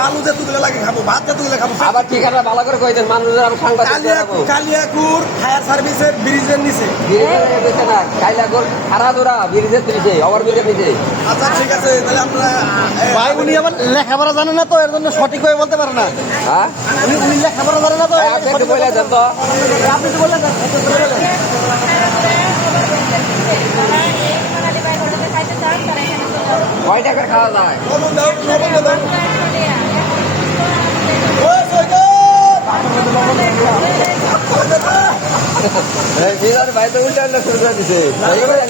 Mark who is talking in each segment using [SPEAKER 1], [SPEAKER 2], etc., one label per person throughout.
[SPEAKER 1] আলু যেতুগুলো লাগে খাব ভাত যেতুগুলো খাব
[SPEAKER 2] আবার ঠিকানা ভালো করে কইতেন মানুষের আমি সাংবাদিক
[SPEAKER 1] কালিয়াকুর কালিয়াকুর ফায়ার সার্ভিসের ব্রিজের নিচে।
[SPEAKER 2] না কাইলাগর খারা দোরা ব্রিজের নিচে ওভার ব্রিজের নিচে।
[SPEAKER 1] আচ্ছা ঠিক আছে তাহলে আমরা এ,
[SPEAKER 3] ভাই উনি আবার লেখাপড়া জানে না তো এর জন্য সঠিক হয়ে বলতে পারে না।
[SPEAKER 2] হ্যাঁ?
[SPEAKER 3] উনি উনি লেখাপড়া জানে না তো এর
[SPEAKER 2] আপনি বলে দেন তো।
[SPEAKER 3] আপনি তো বললেন
[SPEAKER 2] কয় খাওয়া যায়? বিরাট ভাই তো উল্টা উল্টা শুরু করে দিছে।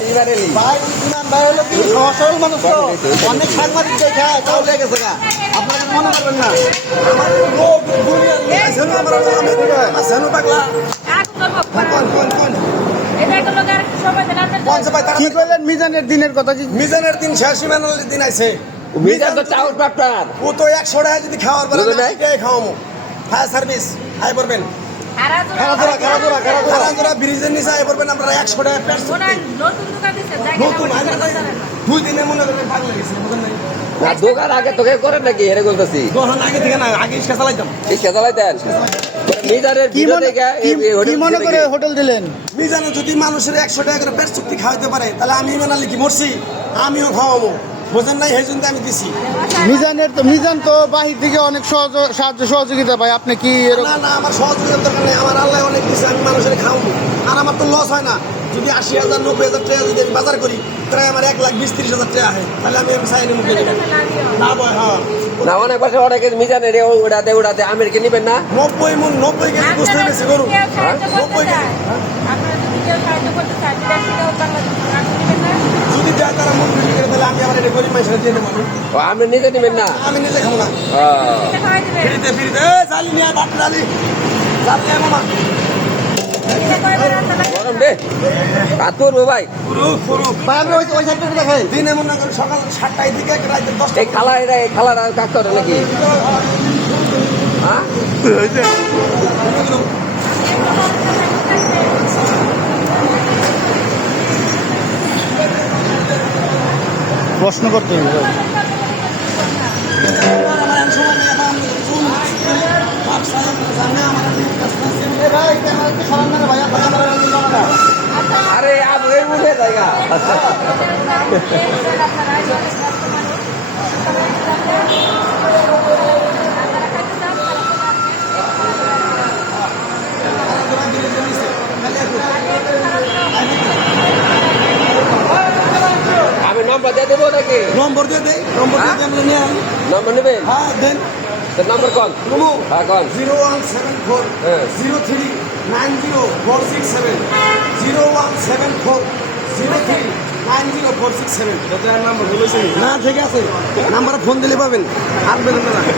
[SPEAKER 2] ইমার এলি
[SPEAKER 3] ভাই ইসলাম ভাই হলো কি? সহজ সরল মানুষ তো। অনেক সাংবাদিক দেখায় তাও লেগে গেছে গা। আপনারা কিছু মনে করবেন না?
[SPEAKER 1] আমার লোক দুনিয়ার লোক আছে আমার আমি আছে পাগলা কোন কোন কোন কোন সবাই তারা
[SPEAKER 3] কি করলেন মিজানের দিনের কথা কি?
[SPEAKER 1] মিজানের দিন শেষ ইমানুল দিন আছে
[SPEAKER 2] মিজান তো
[SPEAKER 1] ও তো একশো টাকা যদি খাওয়ার বেলা খাওয়াবো ফায়ার সার্ভিস আই করবেন
[SPEAKER 3] খেলাধুলা খেলাধুলা খেলাধুলা
[SPEAKER 1] খালান্দরা ব্রিজের নিচে আপনারা একশো টাকা পেট নতুন আগে দুই দিনে মনে করেন ভাগ লেগেছে বুঝলেন
[SPEAKER 2] না দোকান আগে তোকে করেন নাকি এরে বলতেছি?
[SPEAKER 1] তখন আগে থেকে না আগে ইস্কা চালাইতাম
[SPEAKER 2] ইচ্ছা চালাইতেন মিজানের
[SPEAKER 3] কি মনে কি- মনে করে হোটেল দিলেন?
[SPEAKER 1] মিজানে যদি মানুষের একশো টাকা করে পেট চুক্তি খাওয়াইতে পারে তাহলে আমি ইমান আলী কি মরছি? আমিও খাওয়াবো। বোঝেন নাই সেই জন্য আমি দিছি।
[SPEAKER 3] মিজানের তো মিজান তো বাহির থেকে অনেক সহজ সাহায্য সহযোগিতা পায়। আপনি কি
[SPEAKER 1] না না আমার সহযোগিতার দরকার নেই। আমার আল্লাহ অনেক আমি মানুষের খাওয়াবো। আর আমার তো লস হয় না। যদি আশি হাজার নব্বই হাজার টাকা যদি আমি বাজার করি তাহলে আমার এক লাখ বিশ ত্রিশ হাজার টাকা হয় তাহলে আমি সাইনে মুখে হ্যাঁ।
[SPEAKER 2] না অনেক পাশে অনেকে উড়াতে উড়াতে আমেরিকা নিবেন না?
[SPEAKER 1] নব্বই মন নব্বই কেজি বুঝতে পেরেছি গরু যদি দেয় তারা মন খুশি করে তাহলে আমি আমার এটা গরিব মানুষের দিয়ে দেবো
[SPEAKER 2] ও, আপনি নিজে নিবেন না?
[SPEAKER 1] আমি নিজে খাব না। ফিরিতে ফিরিতে। জালি নিয়ে বাট জালি জালি নিয়ে মামা।
[SPEAKER 2] গরম রে কাত করব ভাই।
[SPEAKER 1] দিনে মনে করেন সকাল সাতটায় থেকে রাতে দশটা
[SPEAKER 2] এই খালা এটা এই খালাটা কাজ করে নাকি? হ্যাঁ?
[SPEAKER 3] প্রশ্ন করতে হবে
[SPEAKER 2] আরে আপনি উঠে জায়গা আমি নম্বর দিয়ে দেবো নাকি?
[SPEAKER 1] নম্বর দিয়ে নম্বর দিয়ে দিয়ে আমরা নিয়ে আনি
[SPEAKER 2] নম্বর নেবেন?
[SPEAKER 1] হ্যাঁ দেন।
[SPEAKER 2] Number call?
[SPEAKER 1] নমো
[SPEAKER 2] হ্যাঁ call.
[SPEAKER 1] Zero one seven four
[SPEAKER 2] হ্যাঁ।
[SPEAKER 1] Zero three nine zero four six seven zero one seven four zero three nine zero four six seven number না ঠিক আছে। নাম্বারে ফোন দিলে পাবেন। আসবেন আপনারা না।